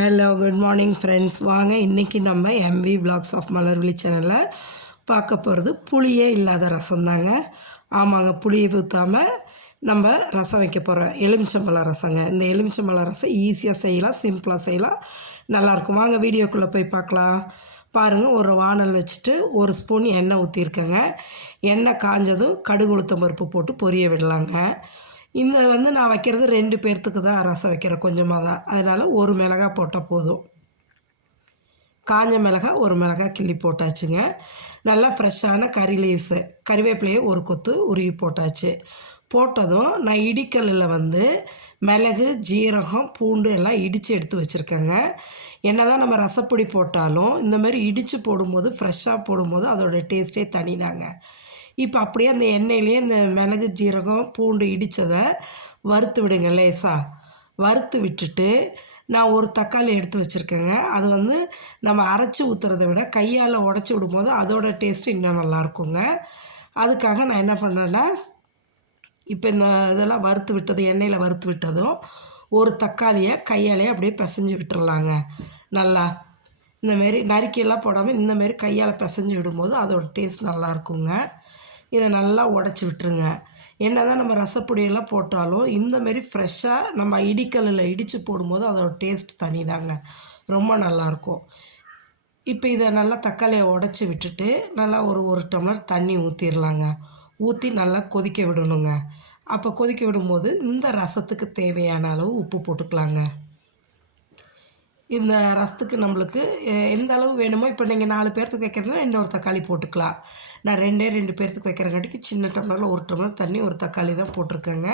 Hello good morning friends. வாங்க இன்றைக்கி நம்ம எம்வி பிளாக்ஸ் ஆஃப் மலர்விழி சேனலில் பார்க்க போகிறது புளியே இல்லாத ரசம் தாங்க. ஆமாங்க, புளியை ஊற்றாமல் நம்ம ரசம் வைக்க போகிறோம். எலுமிச்சம்பழம் ரசங்க. இந்த எலுமிச்சம்பழம் ரசம் ஈஸியாக செய்யலாம், சிம்பிளாக செய்யலாம், நல்லாயிருக்கும். வாங்க வீடியோக்குள்ளே போய் பார்க்கலாம். பாருங்கள், ஒரு வானல் வச்சுட்டு ஒரு ஸ்பூன் எண்ணெய் ஊற்றிருக்கேங்க. எண்ணெய் காஞ்சதும் கடுகு உளுத்தம் பருப்பு போட்டு பொரிய விடலாங்க. இந்த நான் வைக்கிறது 2 பேர்த்துக்கு தான் ரசம் வைக்கிறேன், கொஞ்சமாக தான். அதனால் ஒரு மிளகாய் போட்டால் போதும். காஞ்ச மிளகாய் ஒரு மிளகாய் கிள்ளி போட்டாச்சுங்க. நல்லா ஃப்ரெஷ்ஷான கறி லீவ்ஸு, கறிவேப்பிலையை ஒரு கொத்து உருவி போட்டாச்சு. போட்டதும் நான் இடிக்கல்லில் மிளகு, ஜீரகம், பூண்டு எல்லாம் இடித்து எடுத்து வச்சுருக்கேங்க. என்ன தான் நம்ம ரசப்பொடி போட்டாலும் இந்த மாதிரி இடித்து போடும்போது, ஃப்ரெஷ்ஷாக போடும்போது அதோடய டேஸ்ட்டே தனி தாங்க. இப்போ அப்படியே அந்த எண்ணெயிலேயே இந்த மிளகு, ஜீரகம், பூண்டு இடித்ததை வறுத்து விடுங்க. லேசாக வறுத்து விட்டுட்டு நான் ஒரு தக்காளி எடுத்து வச்சுருக்கேங்க. அது நம்ம அரைச்சி ஊற்றுறதை விட கையால் உடச்சி விடும்போது அதோட டேஸ்ட்டு இன்னும் நல்லாயிருக்குங்க. அதுக்காக நான் என்ன பண்ணேன்னா, இப்போ இந்த இதெல்லாம் வறுத்து விட்டது, எண்ணெயில் வறுத்து விட்டதும் ஒரு தக்காளியை கையாலேயே அப்படியே பிசைஞ்சு விட்டுறலாங்க. நல்லா இந்தமாரி நறுக்கியெல்லாம் போடாமல் இந்தமாரி கையால் பிசைஞ்சு விடும்போது அதோட டேஸ்ட் நல்லாயிருக்குங்க. இதை நல்லா உடச்சி விட்டுருங்க. என்ன தான் நம்ம ரசப்பொடியெல்லாம் போட்டாலும் இந்தமாரி ஃப்ரெஷ்ஷாக நம்ம இடிக்கல்லில் இடித்து போடும்போது அதோட டேஸ்ட் தனி தாங்க, ரொம்ப நல்லாயிருக்கும். இப்போ இதை நல்லா தக்காளியை உடச்சி விட்டுட்டு நல்லா ஒரு டம்ளர் தண்ணி ஊற்றிடலாங்க. ஊற்றி நல்லா கொதிக்க விடணுங்க. அப்போ கொதிக்க விடும்போது இந்த ரசத்துக்கு தேவையான அளவு உப்பு போட்டுக்கலாங்க. இந்த ரசத்துக்கு நம்மளுக்கு எந்த அளவு வேணுமோ, இப்போ நீங்கள் 4 பேர்த்துக்கு வைக்கிறதுனா இன்னொரு தக்காளி போட்டுக்கலாம். நான் 2 பேர்த்துக்கு வைக்கிறங்காட்டிக்கு சின்ன டம்ளரில் 1 டம்ளர் தண்ணி, ஒரு தக்காளி தான் போட்டிருக்கேங்க.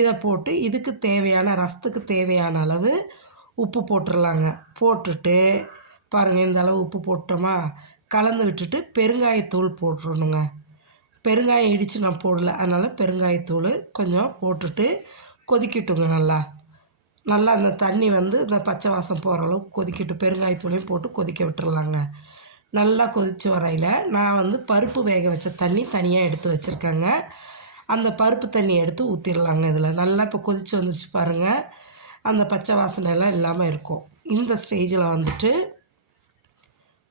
இதை போட்டு இதுக்கு தேவையான ரசத்துக்கு தேவையான அளவு உப்பு போட்டுடலாங்க. போட்டுட்டு பாருங்கள், இந்த அளவு உப்பு போட்டோமா, கலந்து விட்டுட்டு பெருங்காயத்தூள் போட்டுடணுங்க. பெருங்காயம் இடித்து நான் போடல, அதனால் பெருங்காயத்தூள் கொஞ்சம் போட்டுட்டு கொதிக்கட்டுங்க. நல்லா அந்த தண்ணி இந்த பச்சை வாசம் போகிற அளவுக்கு கொதிக்கட்டு. பெருங்காயத்தூளையும் போட்டு கொதிக்க விட்டுறலாங்க. நல்லா கொதித்து வரையில் நான் பருப்பு வேக வச்ச தண்ணி தனியாக எடுத்து வச்சுருக்கேங்க. அந்த பருப்பு தண்ணி எடுத்து ஊற்றிடலாங்க. இதில் நல்லா இப்போ கொதித்து வந்துச்சு பாருங்கள். அந்த பச்சை வாசனை எல்லாம் இல்லாமல் இருக்கும். இந்த ஸ்டேஜில்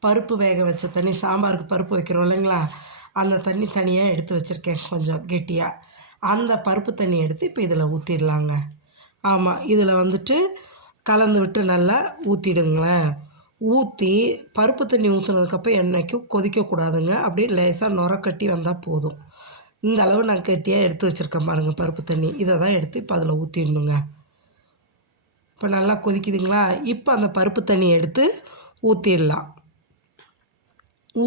பருப்பு வேக வச்ச தண்ணி, சாம்பாருக்கு பருப்பு வைக்கிறோம் இல்லைங்களா, அந்த தண்ணி தனியாக எடுத்து வச்சுருக்கேன், கொஞ்சம் கெட்டியாக. அந்த பருப்பு தண்ணி எடுத்து இப்போ இதில் ஊற்றிடலாங்க. ஆமாம், இதில் கலந்து விட்டு நல்லா ஊற்றிடுங்களேன். ஊற்றி பருப்பு தண்ணி ஊற்றுனதுக்கப்புறம் என்றைக்கும் கொதிக்கக்கூடாதுங்க. அப்படியே லேசாக நுர கட்டி வந்தால் போதும். இந்த அளவு நான் கெட்டியாக எடுத்து வச்சுருக்கேன் பாருங்கள் பருப்பு தண்ணி. இதை தான் எடுத்து இப்போ அதில் ஊற்றிடணுங்க. இப்போ நல்லா கொதிக்குதுங்களா. இப்போ அந்த பருப்பு தண்ணி எடுத்து ஊற்றிடலாம்.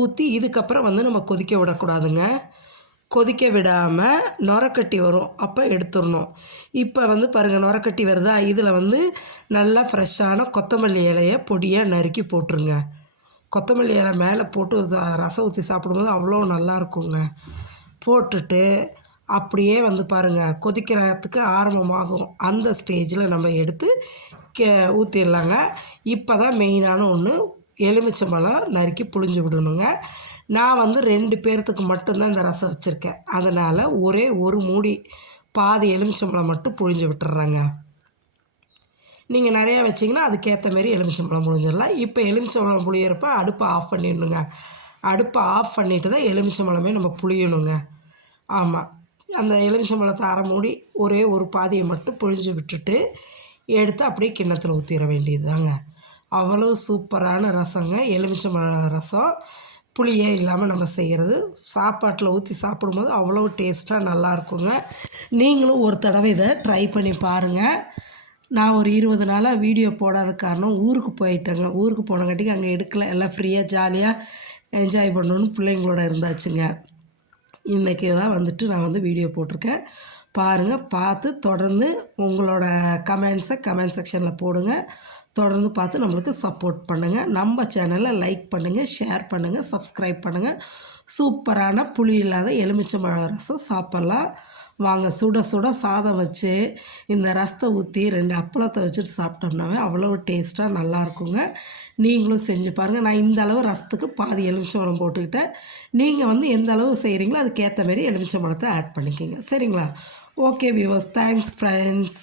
ஊற்றி இதுக்கப்புறம் நம்ம கொதிக்க விடக்கூடாதுங்க. கொதிக்க விடாமல் நுரக்கட்டி வரும், அப்போ எடுத்துடணும். இப்போ பாருங்கள், நுரக்கட்டி வருதா. இதில் நல்லா ஃப்ரெஷ்ஷான கொத்தமல்லி இலையை பொடியாக நறுக்கி போட்டுருங்க. கொத்தமல்லி இலை மேலே போட்டு ரசம் ஊற்றி சாப்பிடும்போது அவ்வளோ நல்லாயிருக்குங்க. போட்டுட்டு அப்படியே பாருங்கள், கொதிக்கிறதுக்கு ஆரம்பமாகும். அந்த ஸ்டேஜில் நம்ம எடுத்து ஊற்றிடலாங்க. இப்போ தான் மெயினான ஒன்று, எலுமிச்சம்பழம் நறுக்கி புழிஞ்சு விடணுங்க. நான் 2 பேர்த்துக்கு மட்டும்தான் இந்த ரசம் வச்சுருக்கேன். அதனால் ஒரே ஒரு மூடி பாதி எலுமிச்சம்பழம் மட்டும் புழிஞ்சு விட்டுறேங்க. நீங்கள் நிறையா வச்சிங்கன்னா அதுக்கேற்ற மாரி எலுமிச்சம்பழம் புழிஞ்சிடலாம். இப்போ எலுமிச்சம்பழம் புழியிறப்ப அடுப்பை ஆஃப் பண்ணிடணுங்க. அடுப்பை ஆஃப் பண்ணிவிட்டு தான் எலுமிச்சம்பழமே நம்ம புழியணுங்க. ஆமாம், அந்த எலுமிச்சம்பழத்தை அரை மூடி ஒரே ஒரு பாதியை மட்டும் புழிஞ்சு விட்டுட்டு எடுத்து அப்படியே கிண்ணத்தில் ஊற்றிட வேண்டியது தாங்க. அவ்வளோ சூப்பரான ரசங்க, எலுமிச்சம்பழம் ரசம். புளியே இல்லாமல் நம்ம செய்கிறது, சாப்பாட்டில் ஊற்றி சாப்பிடும்போது அவ்வளோ டேஸ்ட்டாக நல்லாயிருக்குங்க. நீங்களும் ஒரு தடவை இதை ட்ரை பண்ணி பாருங்கள். நான் ஒரு 20 நாளாக வீடியோ போடாத காரணம், ஊருக்கு போயிட்டேங்க. ஊருக்கு போனங்காட்டிக்கு அங்கே எடுக்கலை. எல்லாம் ஃப்ரீயாக ஜாலியாக என்ஜாய் பண்ணணுன்னு பிள்ளைங்களோட இருந்தாச்சுங்க. இன்றைக்கி தான் நான் வீடியோ போட்டிருக்கேன். பாருங்கள், பார்த்து தொடர்ந்து உங்களோட கமெண்ட்ஸை கமெண்ட் செக்ஷனில் போடுங்க. தொடர்ந்து பார்த்து நம்மளுக்கு சப்போர்ட் பண்ணுங்கள். நம்ம சேனலை லைக் பண்ணுங்கள், ஷேர் பண்ணுங்கள், சப்ஸ்கிரைப் பண்ணுங்கள். சூப்பரான புளி இல்லாத எலுமிச்சம்பழ ரசம் சாப்பிட்லாம் வாங்க. சுட சுட சாதம் வச்சு இந்த ரசத்தை ஊற்றி 2 அப்பளத்தை வச்சுட்டு சாப்பிட்டோம்னாவே அவ்வளோ டேஸ்ட்டாக நல்லாயிருக்குங்க. நீங்களும் செஞ்சு பாருங்கள். நான் இந்த அளவு ரசத்துக்கு பாதி எலுமிச்சம்பழம் போட்டுக்கிட்டேன். நீங்கள் எந்த அளவு செய்கிறீங்களோ அதுக்கேற்ற மாரி எலுமிச்சம்பழத்தை ஆட் பண்ணிக்கோங்க. சரிங்களா? Okay viewers, thanks friends.